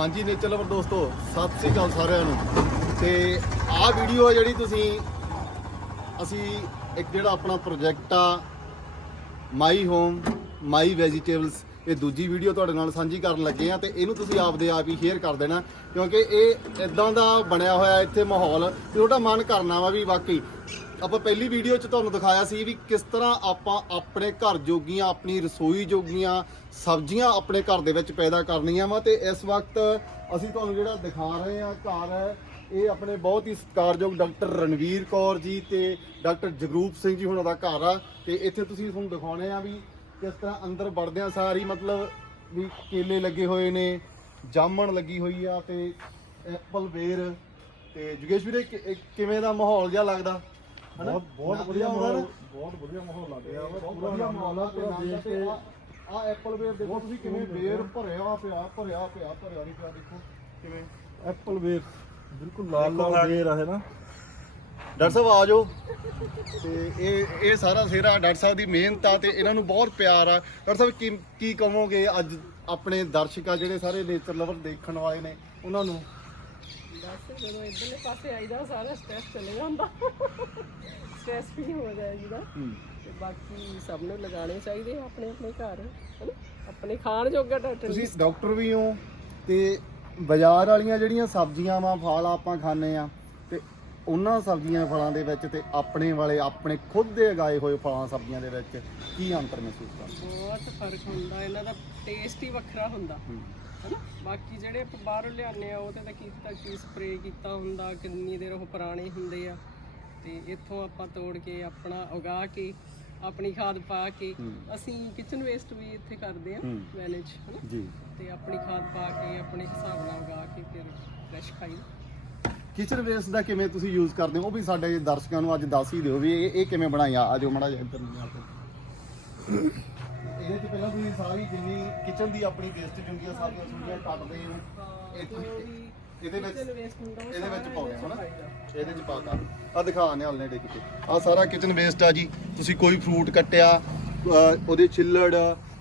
ਹਾਂਜੀ nature lover ਦੋਸਤੋ, ਸਤਿ ਸ੍ਰੀ ਅਕਾਲ ਸਾਰਿਆਂ ਨੂੰ। ਤੇ ਆਹ ਵੀਡੀਓ ਆ ਜਿਹੜੀ ਤੁਸੀਂ, ਅਸੀਂ ਇੱਕ ਜਿਹੜਾ ਆਪਣਾ ਪ੍ਰੋਜੈਕਟ ਆ ਮਾਈ ਹੋਮ ਮਾਈ ਵੈਜੀਟੇਬਲਸ ਇਹ ਦੂਜੀ ਵੀਡੀਓ ਤੁਹਾਡੇ ਨਾਲ ਸਾਂਝੀ ਕਰਨ ਲੱਗੇ ਆ ਤੇ ਇਹਨੂੰ ਤੁਸੀਂ ਆਪਦੇ ਆਪ ਹੀ ਸ਼ੇਅਰ ਕਰ ਦੇਣਾ, ਕਿਉਂਕਿ ਇਹ ਇਦਾਂ ਦਾ ਬਣਿਆ ਹੋਇਆ ਇੱਥੇ ਮਾਹੌਲ ਕਿ ਉਹਦਾ ਮਨ ਕਰਨਾ ਵਾ ਵੀ ਵਾਕਈ। ਆਪਾਂ ਪਹਿਲੀ ਵੀਡੀਓ 'ਚ ਤੁਹਾਨੂੰ ਦਿਖਾਇਆ ਸੀ ਵੀ ਕਿਸ ਤਰ੍ਹਾਂ ਆਪਾਂ ਆਪਣੇ ਘਰ ਜੋਗੀਆਂ, ਆਪਣੀ ਰਸੋਈ ਜੋਗੀਆਂ ਸਬਜ਼ੀਆਂ ਆਪਣੇ ਘਰ ਦੇ ਵਿੱਚ ਪੈਦਾ ਕਰਨੀਆਂ ਵਾ ਤੇ ਇਸ ਵਕਤ ਅਸੀਂ ਤੁਹਾਨੂੰ ਜਿਹੜਾ ਦਿਖਾ ਰਹੇ ਆ ਘਰ ਇਹ ਆਪਣੇ ਬਹੁਤ ਹੀ ਸਤਿਕਾਰਯੋਗ ਡਾਕਟਰ ਰਣਵੀਰ ਕੌਰ ਜੀ ਤੇ ਡਾਕਟਰ ਜਗਰੂਪ ਸਿੰਘ ਜੀ ਹੁਣਾਂ ਦਾ ਘਰ ਆ ਤੇ ਇੱਥੇ ਤੁਸੀਂ ਤੁਹਾਨੂੰ ਦਿਖਾਉਣੇ ਆ ਵੀ ਕਿਸ ਤਰ੍ਹਾਂ ਅੰਦਰ ਵੜਦਿਆਂ ਸਾਰੀ ਮਤਲਬ ਵੀ ਕੇਲੇ ਲੱਗੇ ਹੋਏ ਨੇ ਜਾਮਣ ਲੱਗੀ ਹੋਈ ਆ ਤੇ ਐਪਲ ਵੇਰ ਤੇ ਜੁਗੇਸ਼ ਵੀਰੇ ਕਿਵੇਂ ਦਾ ਮਾਹੌਲ ਜਿਹਾ ਲੱਗਦਾ? ਬਹੁਤ ਵਧੀਆ? ਮਾਹੌਲ ਬਹੁਤ ਵਧੀਆ ਮਾਹੌਲ ਲੱਗ ਰਿਹਾ ਬਹੁਤ ਵਧੀਆ ਮਾਹੌਲ ਆ ਤੇ ਆ ਐਪਲ ਵੇਰ ਦੇਖੋ ਤੁਸੀਂ ਕਿਵੇਂ ਵੇਰ ਭਰਿਆ ਪਿਆ ਭਰਿਆ ਪਿਆ ਭਰਿਆ ਨਹੀਂ ਪਿਆ ਦੇਖੋ। ਕਿਵੇਂ? ਐਪਲ ਵੇਰ ਬਿਲਕੁਲ ਲਾਲ ਲਾਲ ਵੇਰ ਆ ਹੈ ਨਾ? ਡਾਕਟਰ ਸਾਹਿਬ ਆ ਜਾਓ। ਤੇ ਇਹ ਇਹ ਸਾਰਾ ਸਿਹਰਾ ਡਾਕਟਰ ਸਾਹਿਬ ਦੀ ਮਿਹਨਤ ਆ ਤੇ ਇਹਨਾਂ ਨੂੰ ਬਹੁਤ ਪਿਆਰ ਆ। ਡਾਕਟਰ ਸਾਹਿਬ ਕੀ ਕੀ ਕਹੋਗੇ ਅੱਜ ਆਪਣੇ ਦਰਸ਼ਕ ਆ ਜਿਹੜੇ ਸਾਰੇ ਨੇਚਰ ਲਵਰ ਦੇਖਣ ਵਾਲੇ ਨੇ ਉਹਨਾਂ ਨੂੰ? ਬਸ ਜਦੋਂ ਇਧਰਲੇ ਪਾਸੇ ਆਈਦਾ ਸਾਰਾ ਸਟ੍ਰੈਸ ਚਲੇ ਜਾਂਦਾ। ਸਟ੍ਰੈਸ ਫ੍ਰੀ ਹੋ ਜਾਏਗਾ ਤੇ ਬਾਕੀ ਸਭ ਨੂੰ ਲਗਾਉਣੇ ਚਾਹੀਦੇ ਆ ਆਪਣੇ ਆਪਣੇ ਘਰ ਹਨਾ? ਆਪਣੇ ਖਾਣ ਜੋਗਾ ਡਾਕਟਰ ਤੁਸੀਂ ਡਾਕਟਰ ਵੀ ਹੋ ਤੇ ਬਾਜ਼ਾਰ ਵਾਲੀਆਂ ਜਿਹੜੀਆਂ ਸਬਜ਼ੀਆਂ ਵਾ ਫਲ ਆਪਾਂ ਖਾਂਦੇ ਆ ਤੇ ਉਹਨਾਂ ਸਬਜ਼ੀਆਂ ਫਲਾਂ ਦੇ ਵਿੱਚ ਤੇ ਆਪਣੇ ਵਾਲੇ ਆਪਣੇ ਖੁਦ ਦੇ ਉਗਾਏ ਹੋਏ ਫਲਾਂ ਸਬਜ਼ੀਆਂ ਦੇ ਵਿੱਚ ਕੀ ਅੰਤਰ ਮਹਿਸੂਸ ਕਰਦੇ? ਬਹੁਤ ਫ਼ਰਕ ਹੁੰਦਾ ਇਹਨਾਂ ਦਾ ਟੇਸਟ ਹੀ ਵੱਖਰਾ ਹੁੰਦਾ ਹਨਾ? ਬਾਕੀ ਜਿਹੜੇ ਆਪਾਂ ਬਾਹਰੋਂ ਲਿਆਉਂਦੇ ਆ ਉਹਦੇ ਤਾਂ ਕੀ ਪਤਾ ਕੀ ਸਪਰੇਅ ਕੀਤਾ ਹੁੰਦਾ ਕਿੰਨੀ ਦੇਰ ਉਹ ਪੁਰਾਣੇ ਹੁੰਦੇ ਆ ਤੇ ਇੱਥੋਂ ਆਪਾਂ ਤੋੜ ਕੇ ਆਪਣਾ ਉਗਾ ਕੇ ਆਪਣੀ ਖਾਦ ਪਾ ਕੇ ਅਸੀਂ ਕਿਚਨ ਵੇਸਟ ਵੀ ਇੱਥੇ ਕਰਦੇ ਆ ਹੂੰ। ਮੈਨੇਜ ਹਨਾ? ਜੀ। ਤੇ ਆਪਣੀ ਖਾਦ ਪਾ ਕੇ ਆਪਣੇ ਹਿਸਾਬ ਨਾਲ ਉਗਾ ਕੇ ਫਿਰ ਫਰੈਸ਼ ਖਾਈ। ਕਿਚਨ ਵੇਸਟ ਦਾ ਕਿਵੇਂ ਤੁਸੀਂ ਯੂਜ਼ ਕਰਦੇ ਹੋ? ਉਹ ਵੀ ਸਾਡੇ ਦਰਸ਼ਕਾਂ ਨੂੰ ਅੱਜ ਦੱਸ ਹੀ ਦਿਓ ਵੀ ਇਹ ਇਹ ਕਿਵੇਂ ਬਣਾਇਆ ਆ ਜੋ ਮੜਾ ਜਿਹਾ ਇੱਧਰ ਨੂੰ ਆ ਕੇ। ਇਹਦੇ ਚ ਪਹਿਲਾਂ ਤੁਸੀਂ ਸਾਰੀ ਜਿੰਨੀ ਕਿਚਨ ਦੀ ਆਪਣੀ ਵੇਸਟ ਹੁੰਦੀ ਆ ਸਾਰੀਆਂ ਸੁਣੀਆਂ ਕੱਟਦੇ ਹੋ ਇੱਥੇ- ਇਹਦੇ ਵਿੱਚ ਇਹਦੇ ਵਿੱਚ ਆ ਹਨਾ। ਇਹਦੇ ਚ ਪਾਤਾ। ਆ ਦਿਖਾ ਨੇ ਹਲਨੇ ਡਿੱਗ ਕੇ। ਆ ਸਾਰਾ ਕਿਚਨ ਵੇਸਟ ਆ ਜੀ। ਤੁਸੀਂ ਕੋਈ ਫਰੂਟ ਕੱਟਿਆ ਉਹਦੇ ਛਿੱਲੜ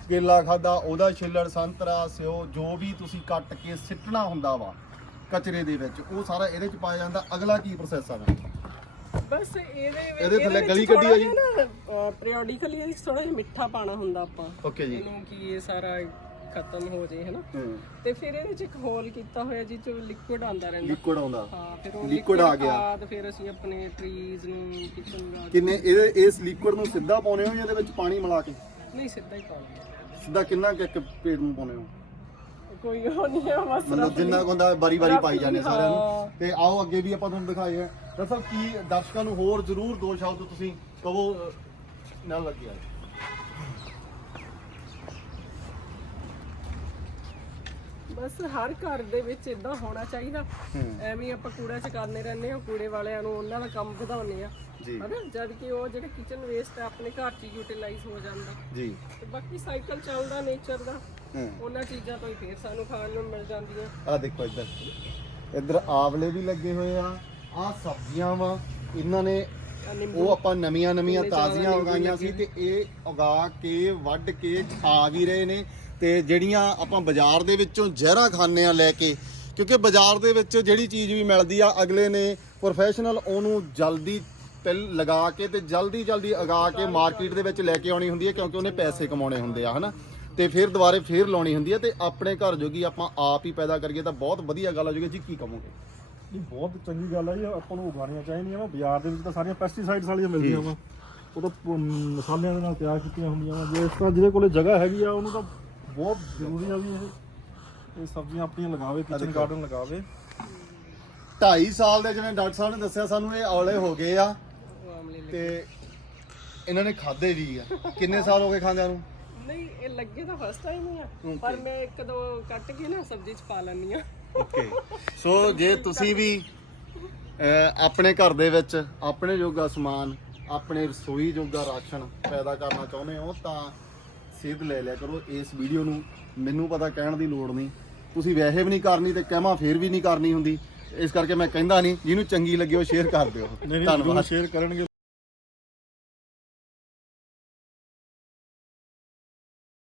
ਕੇਲਾ ਖਾਦਾ ਉਹਦਾ ਛਿੱਲੜ ਸੰਤਰਾ ਸਿਓ ਜੋ ਵੀ ਤੁਸੀਂ ਕੱਟ ਕੇ ਸਿੱਟਣਾ ਹੁੰਦਾ ਵਾ ਕਚਰੇ ਦੇ ਵਿੱਚ ਉਹ ਸਾਰਾ ਇਹਦੇ ਚ ਪਾਇਆ ਜਾਂਦਾ। ਅਗਲਾ ਕੀ ਪ੍ਰੋਸੈਸ ਆ ਬਸ ਇਹਦੇ ਇਹਦੇ ਥੱਲੇ ਗਲੀ ਕੱਢੀ ਆ ਜੀ? ਪੀਰੀਓਡਿਕਲੀ ਥੋੜਾ ਜਿਹਾ ਮਿੱਠਾ ਪਾਣਾ ਹੁੰਦਾ ਆਪਾਂ। ਓਕੇ ਜੀ। ਇਹਨੂੰ ਕੀ ਇਹ ਸਾਰਾ ਖਤਮ ਹੋ ਜੇ ਹਨਾ? ਤੇ ਫਿਰ ਇਹਦੇ ਵਿੱਚ ਇੱਕ ਹੋਲ ਕੀਤਾ ਹੋਇਆ ਜਿਹ ਚੋਂ ਲਿਕੁਇਡ ਆਉਂਦਾ ਰਹਿੰਦਾ। ਲਿਕੁਇਡ ਆਉਂਦਾ। ਹਾਂ ਫਿਰ ਉਹ Liquid ਆ ਗਿਆ। ਬਾਅਦ ਫਿਰ ਅਸੀਂ ਆਪਣੇ ਟਰੀਜ਼ ਨੂੰ ਕਿਚਨ ਕਿੰਨੇ ਇਹਦੇ ਇਸ ਲਿਕੁਇਡ ਨੂੰ ਸਿੱਧਾ ਪਾਉਨੇ ਹੋ ਜਾਂ ਇਹਦੇ ਵਿੱਚ ਪਾਣੀ ਮਿਲਾ ਕੇ? ਨਹੀਂ ਸਿੱਧਾ ਹੀ ਪਾਉਂਦੇ ਸਿੱਧਾ ਕਿੰਨਾ ਕਿ ਇੱਕ ਪੇਟ ਨੂੰ ਪਾਉਨੇ ਹੋ? ਕੋਈ ਉਹ ਨਹੀਂ ਹੈ ਬਸ ਮਤਲਬ ਜਿੰਨਾ ਹੁੰਦਾ ਬਾਰੀ ਬਾਰੀ ਪਾਈ ਜਾਂਦੇ ਸਾਰਿਆਂ ਨੂੰ। ਤੇ ਆਓ ਅੱਗੇ ਵੀ ਆਪਾਂ ਤੁਹਾਨੂੰ ਦਿਖਾਏ ਆ ਕੀ ਦਰਸ਼ਕਾਂ ਨੂੰ ਹੋਰ ਜ਼ਰੂਰ ਦੋ ਸ਼ਬਦ ਤੁਸੀਂ ਕਹੋ ਨਾਲ ਲੱਗਿਆ ਬਸ ਹਰ ਘਰ ਦੇ ਵਿੱਚ ਇਦਾਂ ਹੋਣਾ ਚਾਹੀਦਾ। ਐਵੇਂ ਹੀ ਆਪਾਂ ਕੂੜਾ ਚਕਾਉਂਦੇ ਰਹਿੰਦੇ ਹਾਂ ਕੂੜੇ ਵਾਲਿਆਂ ਨੂੰ ਉਹਨਾਂ ਦਾ ਕੰਮ ਵਧਾਉਂਦੇ ਆ ਜੀ। ਹਨਾ? ਜਦ ਕਿ ਉਹ ਜਿਹੜੇ ਕਿਚਨ ਵੇਸਟ ਹੈ ਆਪਣੇ ਘਰ 'ਚ ਯੂਟਿਲਾਈਜ਼ ਹੋ ਜਾਂਦਾ। ਜੀ। ਤੇ ਬਾਕੀ ਸਾਈਕਲ ਚੱਲਦਾ ਨੇਚਰ ਦਾ। ਉਹਨਾਂ ਚੀਜ਼ਾਂ ਤੋਂ ਹੀ ਫੇਰ ਸਾਨੂੰ ਖਾਣ ਨੂੰ ਮਿਲ ਜਾਂਦੀਆਂ। ਆ ਦੇਖੋ ਇੱਧਰ। ਇੱਧਰ ਆਵਲੇ ਵੀ ਲੱਗੇ ਹੋਏ ਆ ਆ ਸਬਜ਼ੀਆਂ ਵਾ ਇਹਨਾਂ ਨੇ ਉਹ ਆਪਾਂ ਨਵੀਆਂ ਨਵੀਆਂ ਤਾਜ਼ੀਆਂ ਉਗਾਈਆਂ ਸੀ ਤੇ ਇਹ ਉਗਾ ਕੇ ਵੱਢ ਕੇ ਖਾ ਵੀ ਰਹੇ ਨੇ। ਤੇ ਜਿਹੜੀਆਂ ਆਪਾਂ ਬਾਜ਼ਾਰ ਦੇ ਵਿੱਚੋਂ ਜ਼ਹਿਰਾਂ ਖਾਂਦੇ ਆ ਲੈ ਕੇ ਕਿਉਂਕਿ ਬਾਜ਼ਾਰ ਦੇ ਵਿੱਚ ਜਿਹੜੀ ਚੀਜ਼ ਵੀ ਮਿਲਦੀ ਆ ਅਗਲੇ ਨੇ ਪ੍ਰੋਫੈਸ਼ਨਲ ਉਹਨੂੰ ਜਲਦੀ ਪਿਲ ਲਗਾ ਕੇ ਤੇ ਜਲਦੀ ਜਲਦੀ ਉਗਾ ਕੇ ਮਾਰਕੀਟ ਦੇ ਵਿੱਚ ਲੈ ਕੇ ਆਉਣੀ ਹੁੰਦੀ ਹੈ ਕਿਉਂਕਿ ਉਹਨੇ ਪੈਸੇ ਕਮਾਉਣੇ ਹੁੰਦੇ ਆ ਹਨਾ? ਤੇ ਫਿਰ ਦੁਬਾਰੇ ਫੇਰ ਲਾਉਣੀ ਹੁੰਦੀ ਹੈ ਤੇ ਆਪਣੇ ਘਰ ਜੋਗੀ ਆਪਾਂ ਆਪ ਹੀ ਪੈਦਾ ਕਰੀਏ ਤਾਂ ਬਹੁਤ ਵਧੀਆ ਗੱਲ ਆ ਜੂਗੀ ਜੀ ਕੀ ਕਹੋਗੇ? ਇਹ ਬਹੁਤ ਚੰਗੀ ਗੱਲ ਆ ਜੀ ਆਪਾਂ ਨੂੰ ਉਗਾਉਣੀਆਂ ਚਾਹੀਦੀਆਂ ਵਾ ਬਾਜ਼ਾਰ ਦੇ ਵਿੱਚ ਤਾਂ ਸਾਰੀਆਂ ਪੈਸਟੀਸਾਈਡਸ ਵਾਲੀਆਂ ਮਿਲਦੀਆਂ ਵਾ। ਉਹ ਤਾਂ ਮਸਾਲਿਆਂ ਦੇ ਨਾਲ ਤਿਆਰ ਕੀਤੀਆਂ ਹੁੰਦੀਆਂ ਵਾ ਜੇ ਇਸ ਤਰ੍ਹਾਂ ਜਿਹਦੇ ਕੋਲੇ ਜਗ੍ਹਾ ਹੈਗੀ ਆ ਉਹਨੂੰ ਤਾਂ ਬਹੁਤ ਜ਼ਰੂਰੀ ਆ ਵੀ ਇਹ। ਇਹ ਸਬਜ਼ੀਆਂ ਆਪਣੀਆਂ ਲਗਾਵੇ ਕਿਚਨ। ਗਾਰਡਨ ਲਗਾਵੇ। 2.5 ਸਾਲ ਦੇ ਜਿਵੇਂ ਡਾਕਟਰ ਸਾਹਿਬ ਨੇ ਦੱਸਿਆ ਸਾਨੂੰ ਇਹ ਔਲੇ ਹੋ ਗਏ ਆ। ਤੇ ਇਹਨਾਂ ਨੇ ਖਾਦੇ ਵੀ ਆ। ਕਿੰਨੇ ਸਾਲ ਹੋ ਗਏ ਖਾਂਦਿਆਂ ਨੂੰ? ਨਹੀਂ ਇਹ ਲੱਗੇ ਤਾਂ ਫਸਟ ਟਾਈਮ ਹੀ ਆ. ਪਰ ਮੈਂ ਇੱਕ ਦੋ ਕੱਟ ਕੇ ਨਾ ਸਬਜ਼ੀ 'ਚ ਪਾ ਲੈਂਦੀ ਆ ਓਕੇ ਸੋ ਜੇ ਤੁਸੀਂ ਵੀ ਆਪਣੇ ਘਰ ਦੇ ਵਿੱਚ ਆਪਣੇ ਜੋਗਾ ਸਮਾਨ ਆਪਣੇ ਰਸੋਈ ਜੋਗਾ ਰਾਸ਼ਨ ਪੈਦਾ ਕਰਨਾ ਚਾਹੁੰਦੇ ਹੋ ਤਾਂ ਸਿੱਧ ਲੈ ਲਿਆ ਕਰੋ ਇਸ ਵੀਡੀਓ ਨੂੰ ਮੈਨੂੰ ਪਤਾ ਕਹਿਣ ਦੀ ਲੋੜ ਨਹੀਂ। ਤੁਸੀਂ ਵੈਸੇ ਵੀ ਨਹੀਂ ਕਰਨੀ ਤੇ ਕਹਿਮਾ ਫੇਰ ਵੀ ਨਹੀਂ ਕਰਨੀ ਹੁੰਦੀ। ਇਸ ਕਰਕੇ ਮੈਂ ਕਹਿੰਦਾ ਨਹੀਂ ਜਿਹਨੂੰ ਚੰਗੀ ਲੱਗੇ ਉਹ ਸ਼ੇਅਰ ਕਰ ਦਿਓ। ਨਹੀਂ ਨਹੀਂ ਧੰਨਵਾਦ। ਸ਼ੇਅਰ ਕਰਨਗੇ।